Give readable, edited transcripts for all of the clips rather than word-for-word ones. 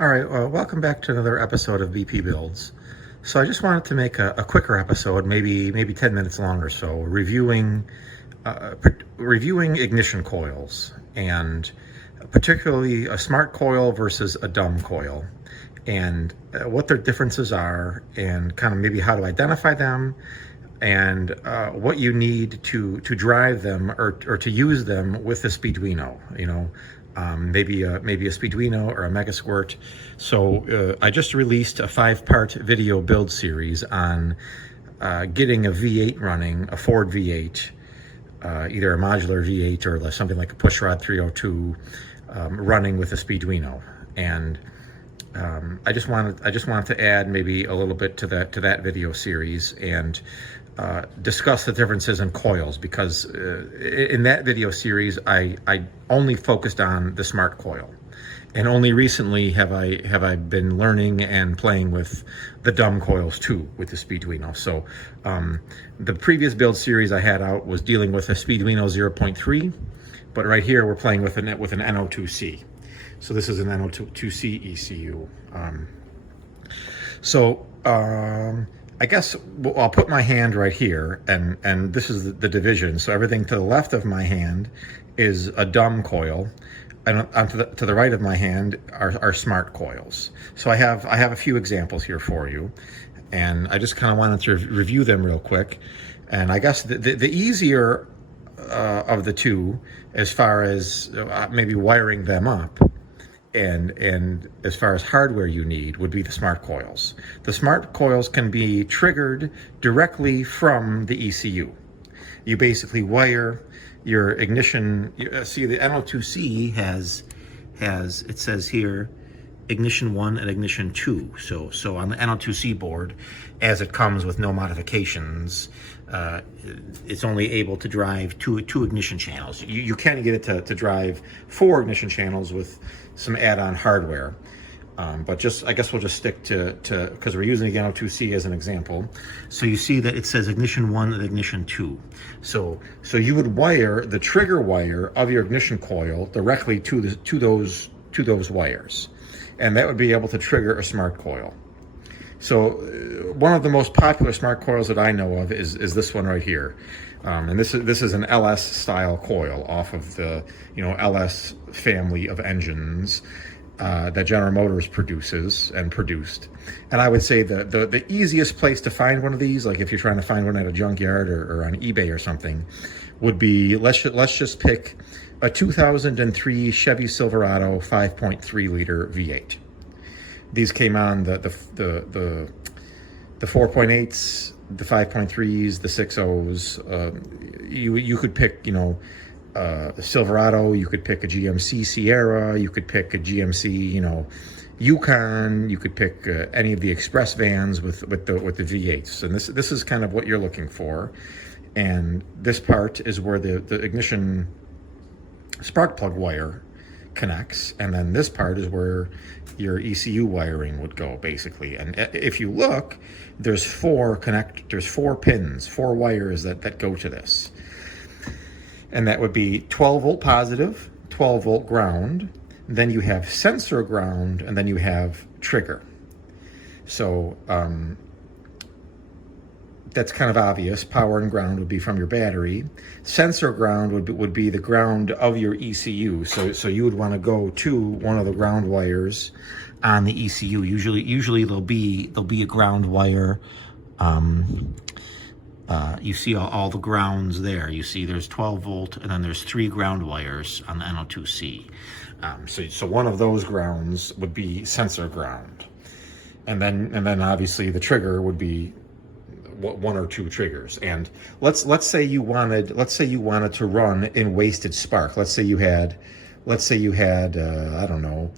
All right, well, welcome back to another episode of BP Builds. So I just wanted to make a quicker episode, maybe 10 minutes long or so, reviewing ignition coils, and particularly a smart coil versus a dumb coil, and what their differences are, and kind of maybe how to identify them, and what you need to drive them or to use them with the Speeduino. Maybe a Speeduino or a Mega Squirt. So I just released a 5-part video build series on getting a V8 running, a Ford V8, either a modular V8 or something like a pushrod 302 running with a Speeduino. And I just wanted to add maybe a little bit to that video series and discuss the differences in coils, because in that video series I only focused on the smart coil, and only recently have I been learning and playing with the dumb coils too with the Speeduino. So the previous build series I had out was dealing with a Speeduino 0.3, but right here we're playing with an NO2C. So this is an NO2C ECU. I guess I'll put my hand right here, and this is the division. So everything to the left of my hand is a dumb coil, and to the right of my hand are smart coils. So I have a few examples here for you, and I just kind of wanted to review them real quick. And I guess the easier of the two, as far as maybe wiring them up, and as far as hardware you need, would be the smart coils. The smart coils can be triggered directly from the ECU. You basically wire your ignition. See, the NO2C has it says here ignition 1 and ignition 2. So on the NO2C board, as it comes with no modifications, it's only able to drive two ignition channels. You can get it to drive 4 ignition channels with some add-on hardware, but I guess we'll just stick to because we're using the NO2C as an example. So you see that it says ignition 1 and ignition 2. So you would wire the trigger wire of your ignition coil directly to those wires, and that would be able to trigger a smart coil. So one of the most popular smart coils that I know of is this one right here, and this is an LS style coil off of the LS family of engines that General Motors produces and produced. And I would say the easiest place to find one of these, like if you're trying to find one at a junkyard or on eBay or something, would be let's just pick a 2003 Chevy Silverado 5.3 liter V8. These came on the 4.8s, the 5.3s, the 6.0s. You could pick, a Silverado. You could pick a GMC Sierra. You could pick a GMC, Yukon. You could pick any of the express vans with the V8s. And this is kind of what you're looking for. And this part is where the ignition spark plug wire connects, and then this part is where your ECU wiring would go, basically. And if you look, there's 4 pins, 4 wires that go to this, and that would be 12 volt positive, 12 volt ground, then you have sensor ground, and then you have trigger. So that's kind of obvious. Power and ground would be from your battery. Sensor ground would be the ground of your ECU. So you would want to go to one of the ground wires on the ECU. Usually there'll be a ground wire. You see all the grounds there. You see there's 12 volt, and then there's 3 ground wires on the NO2C. So one of those grounds would be sensor ground, and then obviously the trigger would be 1 or 2 triggers. And let's say you wanted to run in wasted spark. Let's say you had I don't know.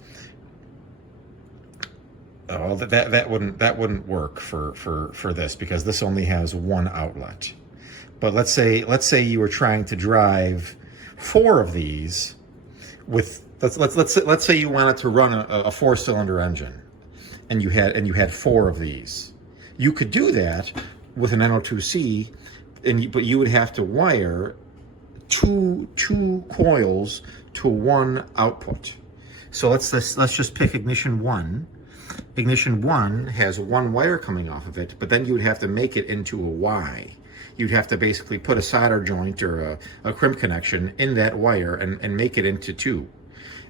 Oh, that wouldn't work for this, because this only has 1 outlet. But let's say you were trying to drive 4 of these with let's say you wanted to run a 4-cylinder engine, and you had 4 of these. You could do that with an NO2C, but you would have to wire two coils to one output. So let's just pick ignition one. Ignition one has one wire coming off of it, but then you would have to make it into a Y. You'd have to basically put a solder joint or a crimp connection in that wire and make it into two.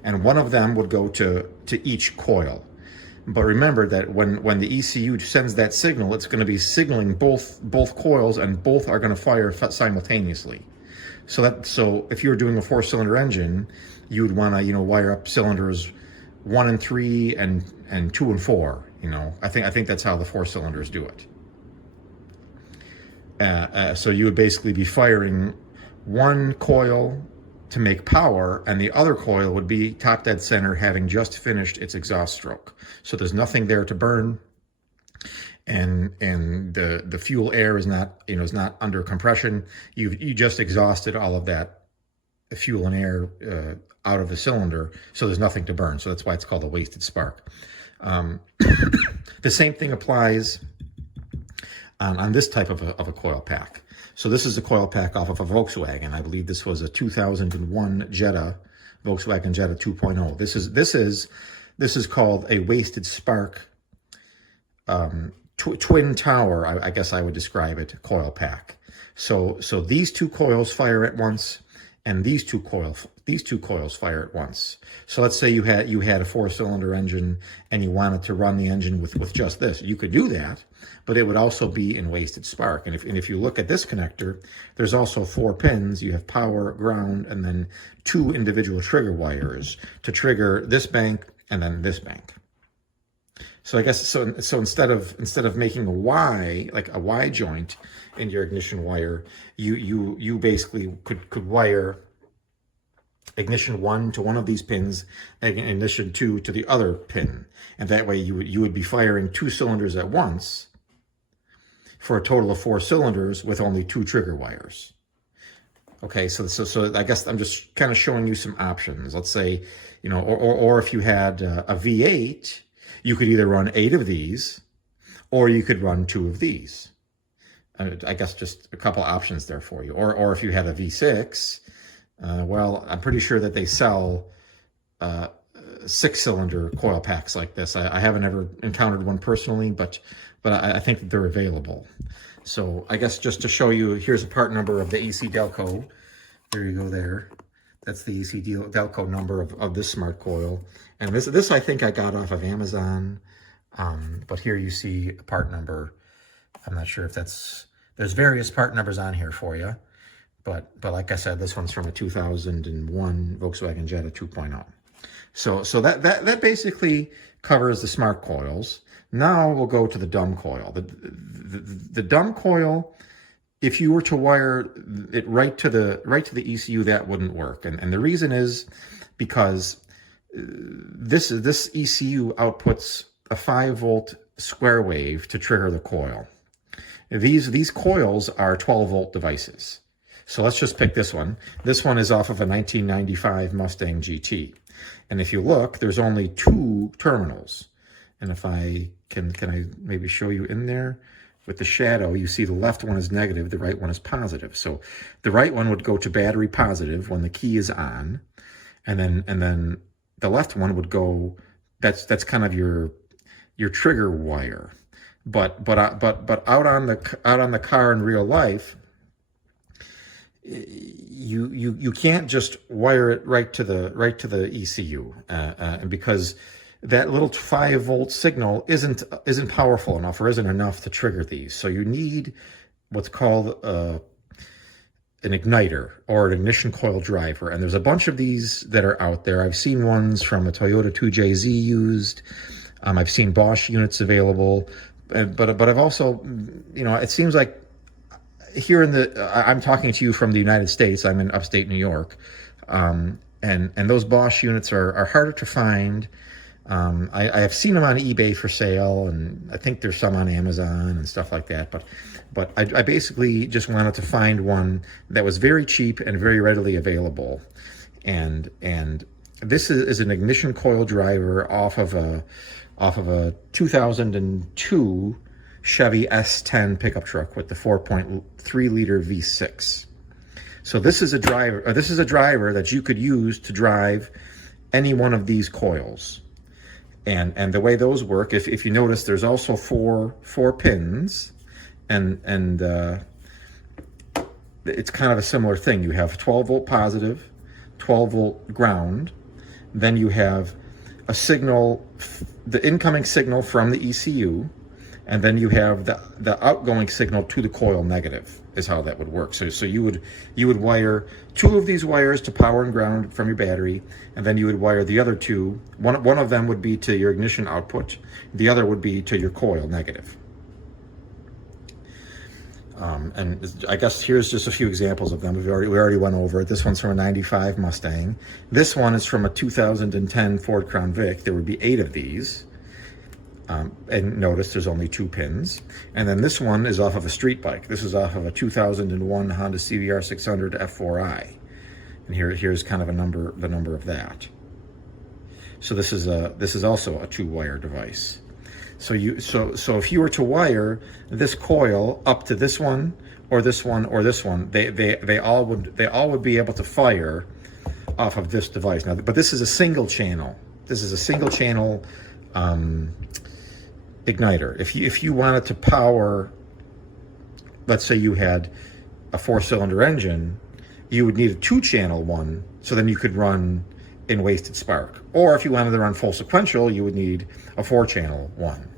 And one of them would go to each coil. But remember that when the ECU sends that signal, it's going to be signaling both coils, and both are going to fire simultaneously. So if you were doing a 4-cylinder engine, you would want to wire up cylinders 1 and 3 and 2 and 4. I think that's how the 4-cylinders do it. So you would basically be firing one coil to make power, and the other coil would be top dead center, having just finished its exhaust stroke. So there's nothing there to burn, and the fuel air is not under compression. You just exhausted all of that fuel and air out of the cylinder, so there's nothing to burn. So that's why it's called a wasted spark. The same thing applies on this type of a coil pack. So this is a coil pack off of a Volkswagen. I believe this was a 2001 Jetta, Volkswagen Jetta 2.0. This is called a wasted spark twin tower, I guess I would describe it, coil pack. So these two coils fire at once, and these two coils fire at once. So let's say you had a 4-cylinder engine and you wanted to run the engine with just this. You could do that, but it would also be in wasted spark. And if you look at this connector, there's also 4 pins. You have power, ground, and then 2 individual trigger wires to trigger this bank and then this bank. So I guess so instead of making a Y, like a Y joint in your ignition wire, you basically could wire ignition 1 to one of these pins and ignition 2 to the other pin, and that way you would be firing 2 cylinders at once for a total of 4 cylinders with only 2 trigger wires. Okay, so I guess I'm just kind of showing you some options. Let's say, or if you had a V8, you could either run 8 of these, or you could run 2 of these. I guess just a couple options there for you. Or if you had a V6, well, I'm pretty sure that they sell 6-cylinder coil packs like this. I haven't ever encountered one personally, but I think that they're available. So I guess just to show you, here's a part number of the AC Delco. There you go there. That's the AC Delco number of this Smart Coil. And this I think I got off of Amazon. But here you see a part number. I'm not sure if there's various part numbers on here for you. But like I said, this one's from a 2001 Volkswagen Jetta 2.0. So that basically covers the Smart Coils. Now we'll go to the dumb coil. The dumb coil, if you were to wire it right to the ECU, that wouldn't work. And the reason is because this ECU outputs a 5-volt square wave to trigger the coil. These coils are 12-volt devices. So let's just pick this one. This one is off of a 1995 Mustang GT. And if you look, there's only 2 terminals. And if I can I maybe show you in there with the shadow, you see the left one is negative, the right one is positive. So the right one would go to battery positive when the key is on, and then the left one would go, that's kind of your trigger wire. But out on the car in real life, you can't just wire it right to the ECU, and because that little 5-volt signal isn't powerful enough, or isn't enough to trigger these. So you need what's called an igniter, or an ignition coil driver. And there's a bunch of these that are out there. I've seen ones from a Toyota 2JZ used. I've seen Bosch units available, but I've also, it seems like here I'm talking to you from the United States. I'm in upstate New York, and those Bosch units are harder to find. I have seen them on eBay for sale, and I think there's some on Amazon and stuff like that. But I basically just wanted to find one that was very cheap and very readily available, and this is an ignition coil driver off of a 2002 Chevy S10 pickup truck with the 4.3 liter V6. So this is a driver that you could use to drive any one of these coils. And the way those work, if you notice, there's also four pins, and it's kind of a similar thing. You have 12 volt positive, 12 volt ground, then you have a signal, the incoming signal from the ECU, and then you have the outgoing signal to the coil negative, is how that would work. So you would wire two of these wires to power and ground from your battery, and then you would wire the other two. One of them would be to your ignition output, the other would be to your coil negative. And I guess here's just a few examples of them. We already went over it. This one's from a 95 Mustang. This one is from a 2010 Ford Crown Vic. There would be 8 of these. And notice there's only 2 pins. And then this one is off of a street bike. This is off of a 2001 Honda CBR 600 F4i. And here's kind of the number of that. So this is also a 2-wire device. So if you were to wire this coil up to this one or this one or this one, they all would be able to fire off of this device. Now, but this is a single channel. This is a single channel igniter. If you wanted to power, let's say you had a 4-cylinder engine, you would need a 2-channel one, so then you could run in wasted spark. Or if you wanted to run full sequential, you would need a 4-channel one.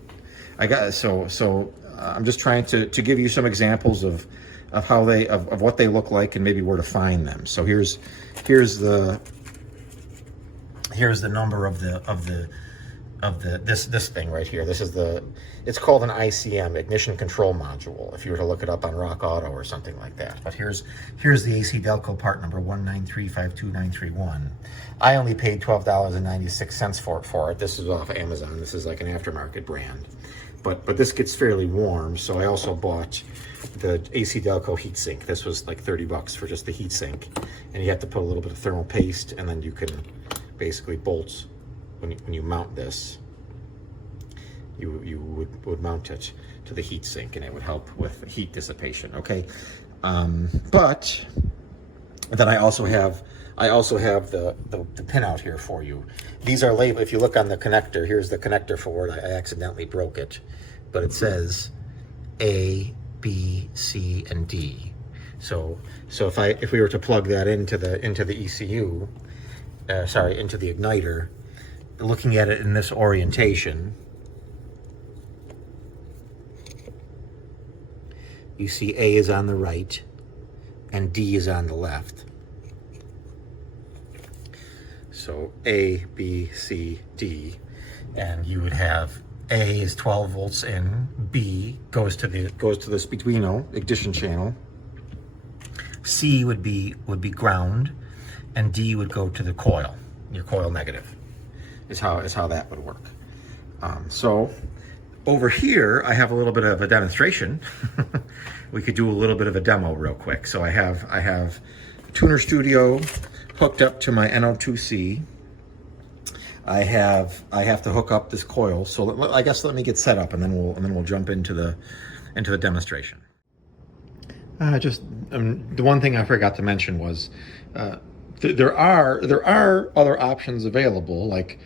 So I'm just trying to give you some examples of how of what they look like and maybe where to find them. So here's the number of this thing right here. It's called an ICM, ignition control module, if you were to look it up on Rock Auto or something like that. But here's the AC Delco part number 1935291. I only paid $12.96 for it. This is off Amazon. This is like an aftermarket brand. But this gets fairly warm, so I also bought the AC Delco heatsink. This was like $30 for just the heatsink, and you have to put a little bit of thermal paste, and then you can basically bolt when you mount this. You would mount it to the heatsink, and it would help with heat dissipation. Okay, but then I also have the pinout here for you. These are labeled. If you look on the connector, here's the connector for it. I accidentally broke it, but it says A, B, C, and D. So if we were to plug that into the ECU, into the igniter, looking at it in this orientation, you see A is on the right and D is on the left. So A, B, C, D, and you would have A is 12 volts in, B goes to the Speeduino ignition channel, C would be ground, and D would go to the coil, your coil negative. Is how that would work. So over here, I have a little bit of a demonstration. We could do a little bit of a demo real quick. So I have Tuner Studio hooked up to my NO2C. I have to hook up this coil. So I guess let me get set up, and then we'll jump into the demonstration. The one thing I forgot to mention was there are other options available. Like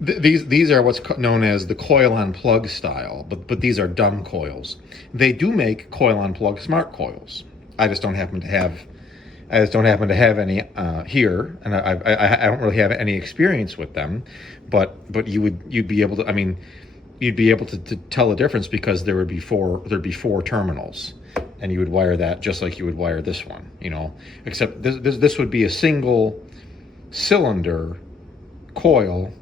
these are what's known as the coil on plug style, but these are dumb coils. They do make coil on plug smart coils. I just don't happen to have any here, and I don't really have any experience with them. But you'd be able to. I mean, you'd be able to tell the difference because there'd be four terminals, and you would wire that just like you would wire this one. Except this would be a single cylinder coil.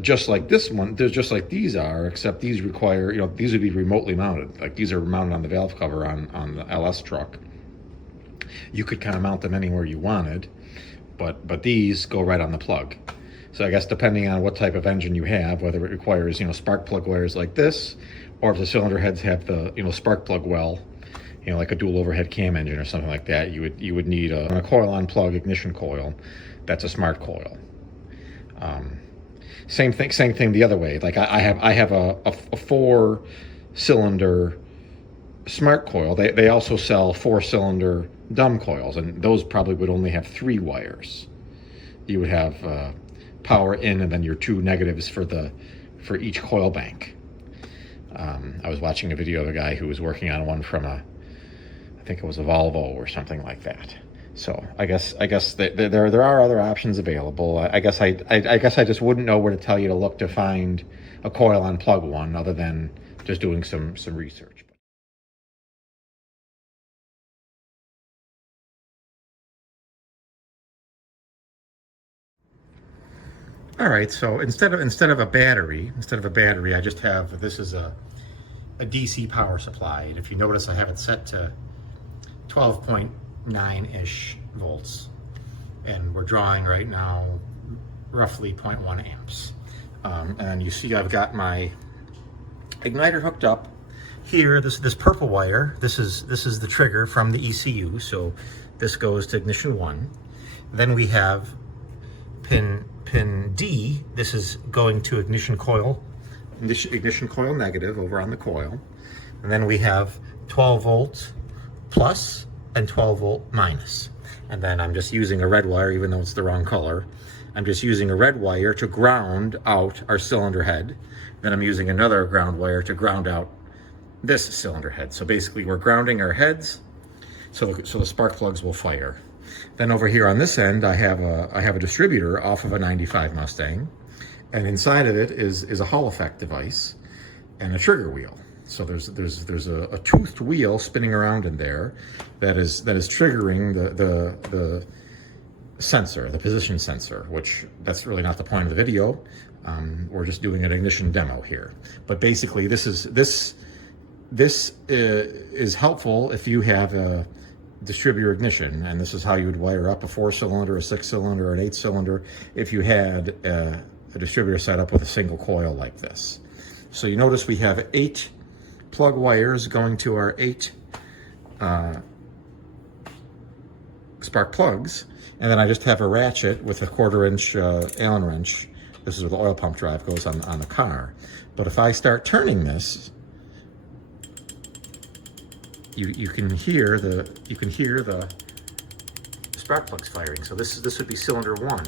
Just like this one, just like these are, except these require, these would be remotely mounted. Like these are mounted on the valve cover on the LS truck. You could kind of mount them anywhere you wanted, but these go right on the plug. So I guess depending on what type of engine you have, whether it requires, spark plug wires like this, or if the cylinder heads have the, spark plug well, like a dual overhead cam engine or something like that, you would need a coil on plug ignition coil. That's a smart coil. Same thing the other way. Like I have a 4-cylinder smart coil. They also sell 4-cylinder dumb coils, and those probably would only have 3 wires. You would have power in and then your 2 negatives for each coil bank. I was watching a video of a guy who was working on one from I think it was a Volvo or something like that. So I guess there are other options available. I guess I just wouldn't know where to tell you to look to find a coil on plug one other than just doing some research. All right, so instead of a battery, I just have, this is a DC power supply, and if you notice, I have it set to 12.9-ish volts, and we're drawing right now roughly 0.1 amps. And you see I've got my igniter hooked up here. This purple wire, this is the trigger from the ECU, so this goes to ignition 1. Then we have pin D, this is going to ignition coil negative over on the coil. And then we have 12 volt plus and 12 volt minus. And then I'm just using a red wire, even though it's the wrong color. I'm just using a red wire to ground out our cylinder head. Then I'm using another ground wire to ground out this cylinder head. So basically we're grounding our heads so the spark plugs will fire. Then over here on this end, I have a distributor off of a 95 Mustang, and inside of it is a Hall effect device and a trigger wheel. So there's a toothed wheel spinning around in there that is triggering the sensor, the position sensor, which that's really not the point of the video. We're just doing an ignition demo here. But basically, this is helpful if you have a distributor ignition, and this is how you would wire up a 4-cylinder, a 6-cylinder, an 8-cylinder if you had a distributor set up with a single coil like this. So you notice we have 8 plug wires going to our 8 spark plugs, and then I just have a ratchet with a 1/4-inch Allen wrench. This is where the oil pump drive goes on the car. But if I start turning this, you can hear the spark plugs firing. So this would be cylinder 1,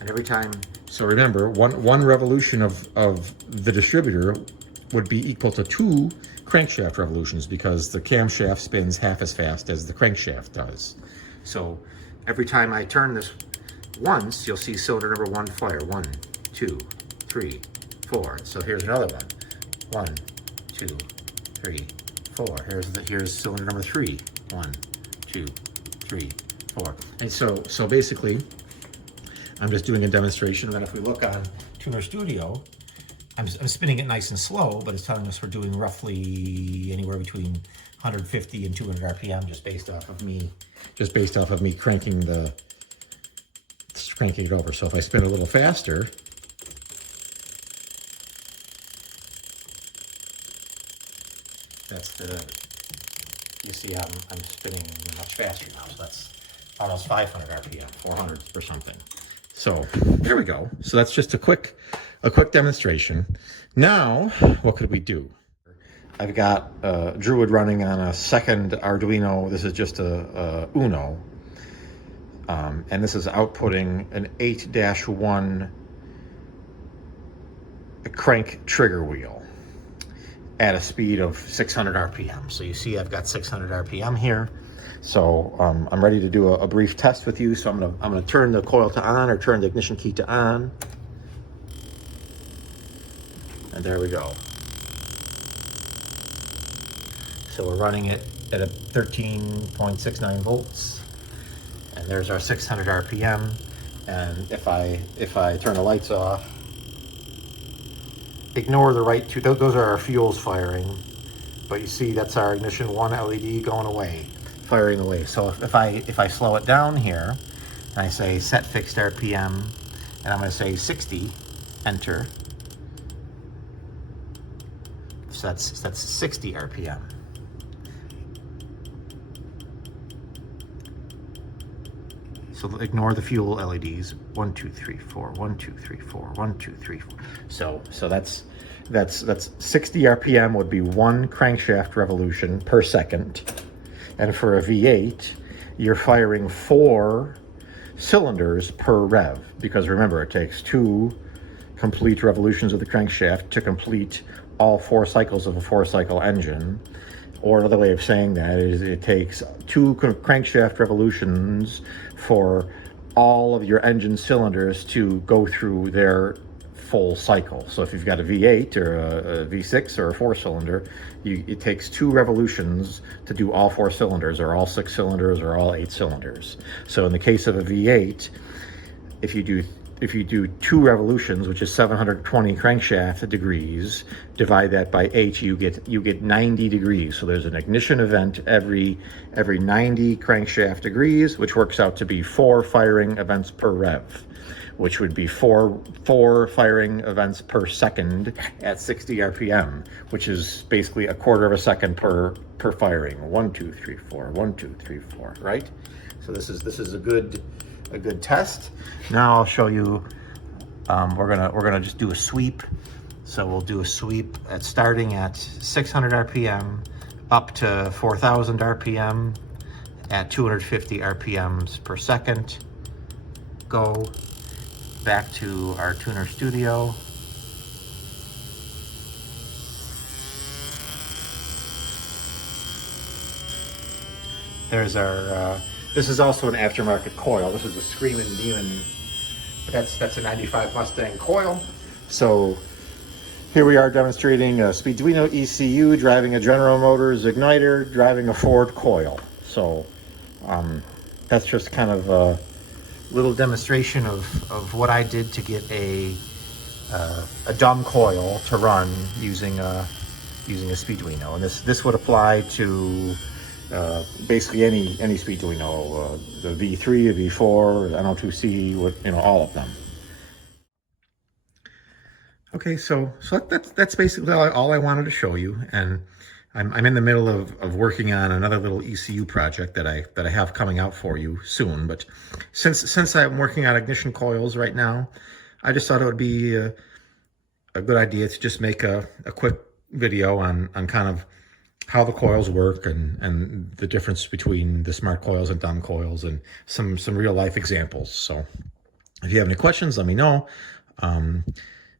and every time. So remember, one revolution of the distributor would be equal to 2 crankshaft revolutions, because the camshaft spins half as fast as the crankshaft does. So every time I turn this once, you'll see cylinder number 1 fire. 1, 2, 3, 4. So here's another one. 1, 2, 3, 4. Here's cylinder number 3. 1, 2, 3, 4. And so basically, I'm just doing a demonstration. Then if we look on Tuner Studio, I'm spinning it nice and slow, but it's telling us we're doing roughly anywhere between 150 and 200 RPM, just based off of me cranking it over. So if I spin a little faster, you see I'm spinning much faster now. So that's almost 500 RPM, 400 or something. So there we go. So that's just a quick demonstration. Now, what could we do? I've got Druid running on a second Arduino. This is just a Uno. And this is outputting an 8-1 crank trigger wheel at a speed of 600 RPM. So you see I've got 600 RPM here. So I'm ready to do a brief test with you. So I'm gonna turn the coil to on, or turn the ignition key to on. And there we go. So we're running it at a 13.69 volts. And there's our 600 RPM. And if I turn the lights off, ignore the right two, those are our fuels firing. But you see that's our ignition 1 LED going away, firing away. So if I slow it down here, and I say set fixed RPM, and I'm gonna say 60, enter. So that's 60 RPM. So ignore the fuel LEDs. 1, 2, 3, 4. 1, 2, 3, 4. 1, 2, 3, 4. So that's 60 RPM would be 1 crankshaft revolution per second. And for a V8, you're firing 4 cylinders per rev, because remember, it takes 2 complete revolutions of the crankshaft to complete all 4 cycles of a 4-cycle engine. Or another way of saying that is it takes 2 crankshaft revolutions for all of your engine cylinders to go through their full cycle. So if you've got a V8 or a V6 or a 4-cylinder, it takes 2 revolutions to do all 4 cylinders, or all 6 cylinders, or all 8 cylinders. So in the case of a V8, if you do 2 revolutions, which is 720 crankshaft degrees, divide that by 8, you get 90 degrees. So there's an ignition event every 90 crankshaft degrees, which works out to be 4 firing events per rev, which would be 4 firing events per second at 60 RPM, which is basically a quarter of a second per firing. 1, 2, 3, 4. 1, 2, 3, 4. Right? So this is a good test. Now I'll show you. We're gonna just do a sweep. So we'll do a sweep at starting at 600 RPM up to 4,000 RPM at 250 RPMs per second. Go back to our tuner studio. There's our. This is also an aftermarket coil. This is a Screamin' Demon. That's a 95 Mustang coil. So here we are demonstrating a Speeduino ECU, driving a General Motors igniter, driving a Ford coil. So that's just kind of a little demonstration of what I did to get a dumb coil to run using a Speeduino. And this would apply to basically any Speeduino, the V3, the V4, the NO2C, all of them. Okay, so that's basically all I wanted to show you, and I'm in the middle of working on another little ECU project that I have coming out for you soon. But since I'm working on ignition coils right now, I just thought it would be a good idea to just make a quick video on kind of how the coils work and the difference between the smart coils and dumb coils, and some real life examples. So if you have any questions, let me know.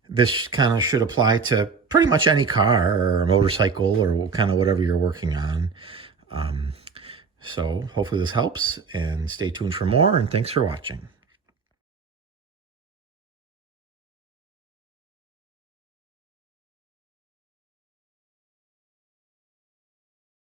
This kind of should apply to pretty much any car or a motorcycle or kind of whatever you're working on. So hopefully this helps, and stay tuned for more, and thanks for watching.